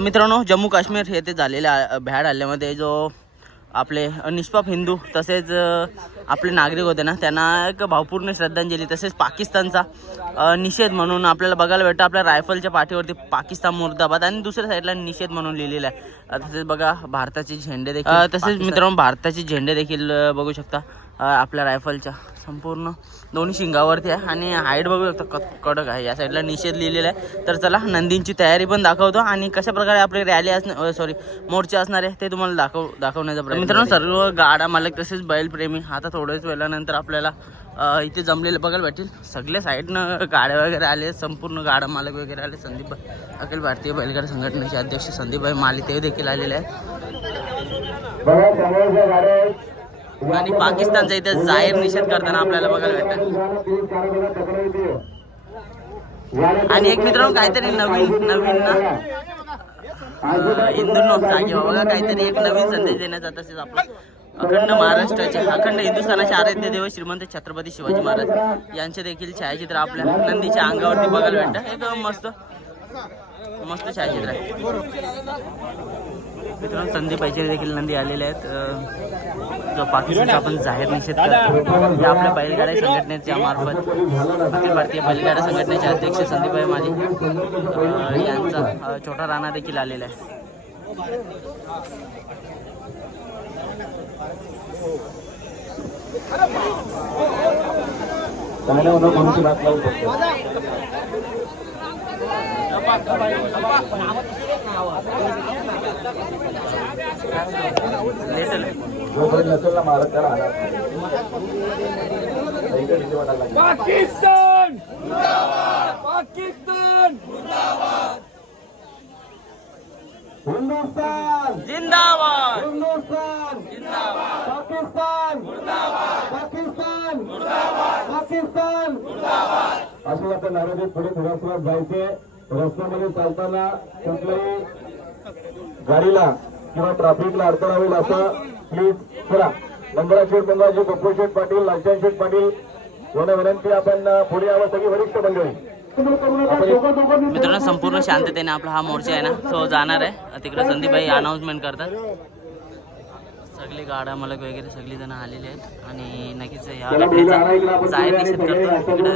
मित्रांनो जम्मू काश्मीर येथे झालेल्या भ्याड हल्ल्यामध्ये जो आपले निष्पाप हिंदू तसेच आपले नागरिक होते ना त्यांना एक भावपूर्ण श्रद्धांजली तसेच पाकिस्तानचा निषेध म्हणून आपल्याला बघायला भेटतं आपल्या रायफलच्या पाठीवरती पाकिस्तान मुर्दाबाद आणि दुसऱ्या साईडला निषेध म्हणून लिहिलेला आहे. तसेच बघा भारताचे झेंडे देखील तसेच मित्रांनो भारताचे झेंडे देखील बघू शकता आपल्या रायफलच्या. संपूर्ण दोन्ही शिंगावरती आहे आणि हाईट बघू शकता क- कडक आहे. या साईडला निषेध लिहिलेला आहे. तर चला नंदींची तयारी पण दाखवतो आणि कशा प्रकारे आपली रॅली असणार सॉरी मोर्चे असणार आहे ते तुम्हाला दाखव दाखवण्याचा प्रयत्न मित्रांनो सर्व गाडा मालक तसेच बैलप्रेमी. आता थोड्याच वेळानंतर आपल्याला इथे जमलेले बघायला भेटतील. सगळ्या साईडनं गाड्या वगैरे आले संपूर्ण गाडा मालक वगैरे आले. संदीप अखिल भारतीय बैलगाडी संघटनेचे अध्यक्ष संदीपभाई माली ते देखील आलेले आहेत. आणि पाकिस्तानचा इथे जाहीर निषेध करताना आपल्याला बघायला भेटतं आणि एक मित्रांनो काहीतरी नवीन नवीन ना? अं, हिंदूंनो जागे बघा काहीतरी एक नवीन संदेश देण्याचा तसेच आपण अखंड महाराष्ट्राचे अखंड हिंदुस्थानाचे आराध्य देव श्रीमंत छत्रपती शिवाजी महाराज. यांचे देखील छायाचित्र आपल्या नंदीच्या अंगावरती बघायला भेटतं. एकदम मस्त. मस्त छायाचित्र आहे. मित्रांनो संदीपाईचे देखील नंदी आलेले आहेत. जो पाकिस्तानचा आपण जाहीर निषेध करतो आपल्या बैलगाड्या संघटनेच्या मार्फत अखिल भारतीय बैलगाडा संघटनेचे अध्यक्ष संदीपभाई माली यांचा छोटा राणा देखील आलेला आहे. गाड्या म्हणून पाकिस्तान! पाकिस्तान! हिंदुस्तान! जिंदाबाद! हिंदुस्तान! पाकिस्तान! पाकिस्तान! पाकिस्तान! असे आता नारोदे पुढे रस्त्यावर जायचे. रस्त्यामध्ये चालताना कुठल्याही गाडीला किंवा ट्रॅफिकला अडथळा होईल असं प्लीज करा. नंबरा शेठ मंडळाचे गप्पू शेठ पाटील लालचंद शेठ पाटील यांना विनंती आपण पुढे यावं सगळी वरिष्ठ मंडळी. मित्रांनो संपूर्ण शांततेने आपला हा मोर्चा आहे ना तो जाणार आहे. तिकडे संदीपभाई अनाऊन्समेंट करतात. सगळे गाड्या मालक वगैरे सगळी जण आलेले आहेत. आणि नक्कीच या इकडे घटनेचा जाहीर निषेध करतो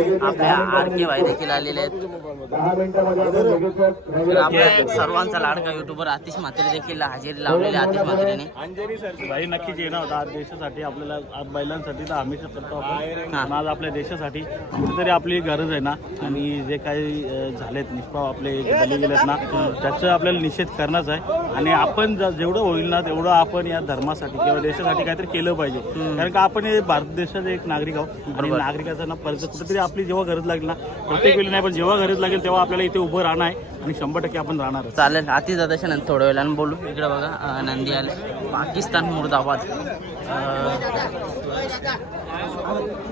एक आपल्या आर के भाई देखील आलेले आहेत. दहा मिनिटामध्ये आपण लगेच तर आपला एक सर्वांचा लाडका युट्यूबर आतिश म्हात्रे देखील हजेरी लावलेले आतिश म्हात्रेने. अंजनी सर भाई नक्कीच येणार होता. आज देशासाठी आपल्याला बैलांसाठी तर हमेशा करतो आपण. हा. पण आज आपल्या देशासाठी कुठेतरी आपली गरज आहे ना. आणि जे काही झालेत निष्पाव आपले बली गेलेत ना त्याचं आपल्याला निषेध करणंच आहे. आणि आपण जेवढं होईल ना तेवढं आपण या धर्मासाठी किंवा देशासाठी काहीतरी केलं पाहिजे. कारण का आपण हे भारत देशाचे एक नागरिक आहोत आणि नागरिकाचा ना परत कुठेतरी आपली जेव्हा गरज लागेल ना प्रत्येक वेळी नाही पण जेव्हा गरज लागेल तेव्हा आपल्याला इथे उभं राहणं आहे आणि शंभर टक्के आपण राहणार चालेल. आतिश दादाच्या नंतर थोड्या वेळानं बोलू. इकडे बघा नंदी आले. पाकिस्तान मुर्दाबाद.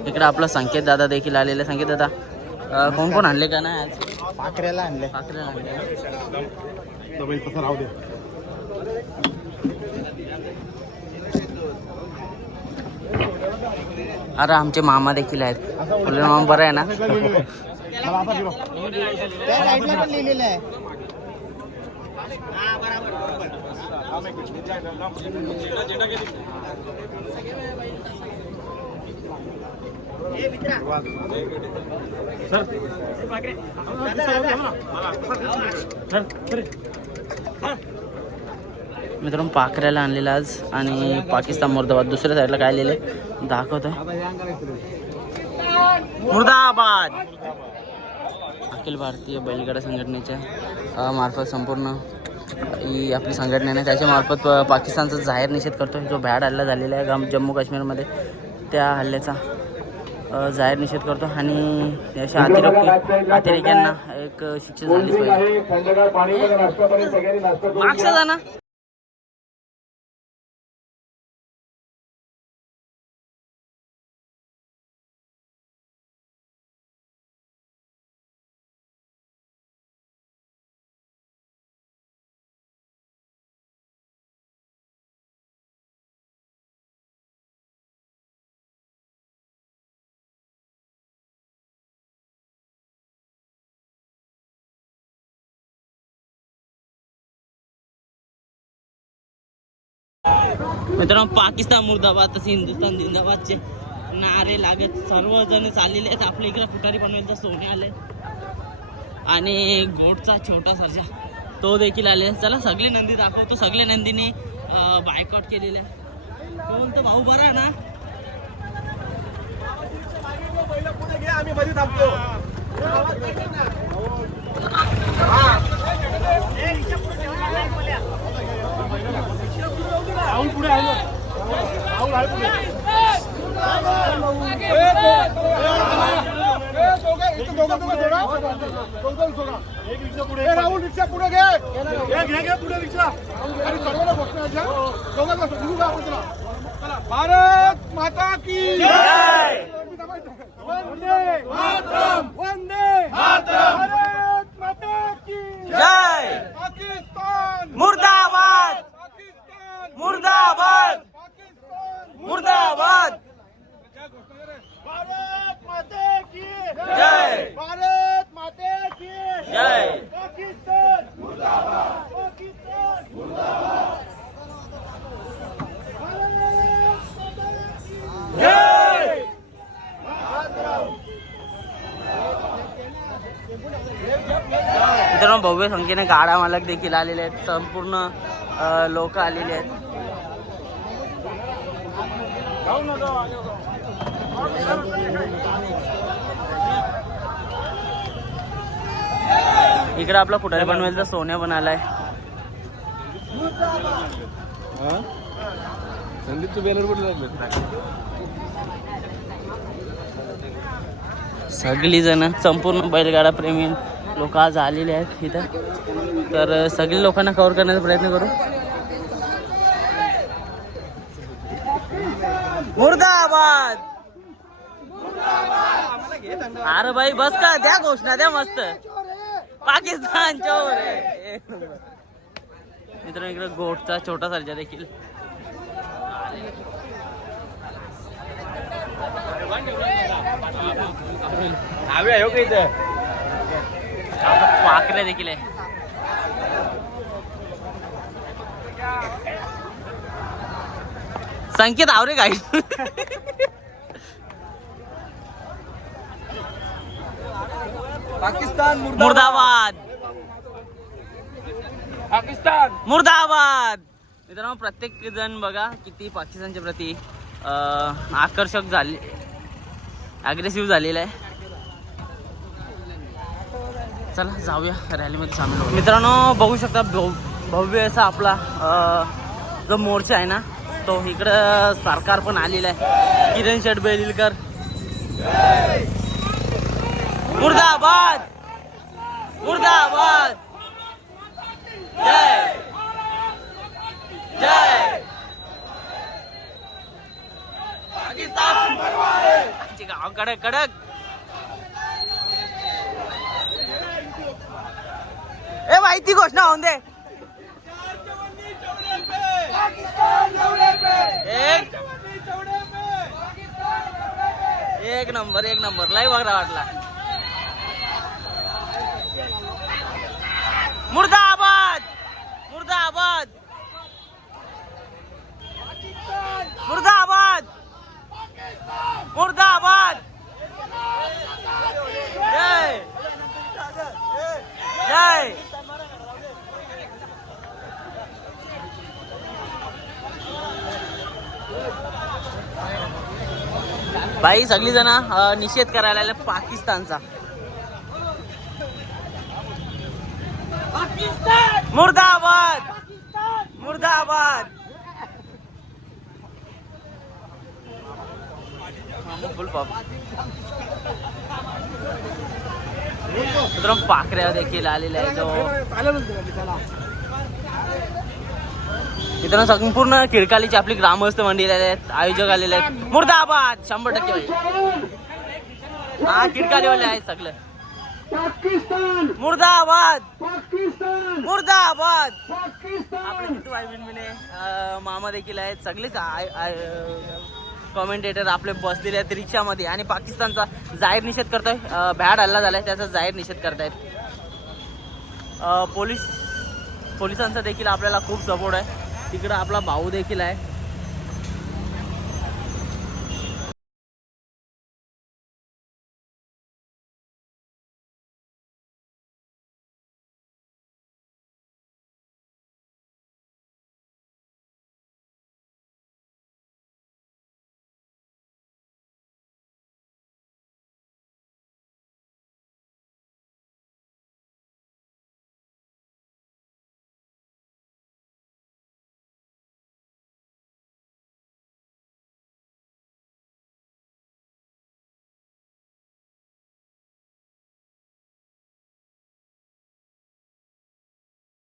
इकडे आपला संकेत दादा देखील आलेले संकेत दादा कोण कोण आणले का नाही आज? पाखऱ्याला आणले. पाकऱ्याला आणले तसं राहू दे. अरे आमचे मामा देखील आहेत. तुला मामा बरं आहे ना? त्या मित्रांनो पाखऱ्याला आणलेलं आज आणि पाकिस्तान मुर्दाबाद. दुसऱ्या साईडला काय लिहिले आहे मुर्दाबाद! अखिल भारतीय बैलगाडा संघटनेच्या मार्फत संपूर्ण ही आपली संघटनेने त्याच्या मार्फत पाकिस्तानचा जाहीर निषेध करतो जो भ्याड हल्ला झालेला आहे गाम जम्मू काश्मीरमध्ये त्या हल्ल्याचा जाहीर निषेध करतो आणि अशा अतिरेक अतिरेक्यांना एक शिक्षा झालीच पाहिजे. मागचा जाणार मित्रांनो पाकिस्तान मुर्दाबाद तसे हिंदुस्थान जिंदाबादचे नारे लागत सर्वजण चाललेले आहेत. आपल्या इकडे फुटारी पनवेलचा सोने आले. आणि गोटचा छोटा सर्जा. तो देखील आले चला सगळे नंदी दाखवतो. सगळे नंदीने बायकॉट केलेले कोण तो भाऊ बरा आहे राहुल रिक्षा पुढे. घे. घे घे पुढे रिक्षा. आणि सर्वांना बसण्याच्या दोघांना सुरू का आपण चला. चला. भारत माता की वंदे मातरम वंदे मातरम भारत माता की जय पाकिस्तान मुर्दाबाद पाकिस्तान मुर्दाबाद पाकिस्तान मुर्दाबाद भारत माते की जय भारत माते की जय पाकिस्तान मुर्दाबाद पाकिस्तान मित्रांनो भव्य संख्येने गाडा मालक देखील आलेले आहेत. संपूर्ण लोक आलेले आहेत. इकडे आपला फुटारी बनवायचा सोन्या पण आलाय. कुठे लागलं सगळी जण संपूर्ण बैलगाडा प्रेमी. लोक आज आलेले आहेत इथं. तर सगळी लोकांना कवर करण्याचा प्रयत्न करू. मुर्दाबाद! अरे भाई बस का? द्या घोषणा द्या मस्त. पाकिस्तान चोर आहे. मित्रांनो इकडे गोटचा छोटा सर्जा देखील. पाकऱ्या देखील आहे. संकेत आवरे गाई पाकिस्तान मुर्दाबाद. पाकिस्तान. मुर्दाबाद. मित्रांनो प्रत्येक जण बघा किती पाकिस्तानच्या प्रती आकर्षक झाले अग्रेसिव्ह झालेला आहे. चला जाऊया रॅलीमध्ये सामील होऊ. मित्रांनो बघू शकता भव्य असा आपला जो मोर्चा आहे ना तो इकडं सरकार पण आलेला आहे. किरण शेठ बेलिलकर मुर्दाबाद! मुर्दाबाद! जय! जय! पाकिस्तान! कडक कडक! ए माहिती घोषणा होऊन दे. एक. एक नंबर एक नंबर. लय बघा वाटला मुर्दाबाद मुर्दाबाद मुर्दाबाद मुर्दाबाद जय जय बाई सगळी जण निषेध करायला आले पाकिस्तानचा. मुर्दाबाद! मुर्दाबाद! फुल मित्रांनो पाखऱ्या देखील आलेल्या आहेत. मित्रांनो संपूर्ण खिडकालीची आपली ग्रामस्थ मंडळी आलेले आहेत आयोजक आलेले आहेत. मुर्दाबाद शंभर टक्के. हा खिडकालीवाले आहेत सगळे. मुर्दाबाद! मुर्दाबाद! मामा देखील आहेत सगळेच कॉमेंटेटर आपले बसलेले आहेत रिक्षामध्ये. आणि पाकिस्तानचा जाहीर निषेध करतोय. भ्याड हल्ला झालाय त्याचा जाहीर निषेध करतायत. पोलीस पोलिसांचा देखील आपल्याला खूप सपोर्ट आहे. तिकडं आपला भाऊ देखील आहे.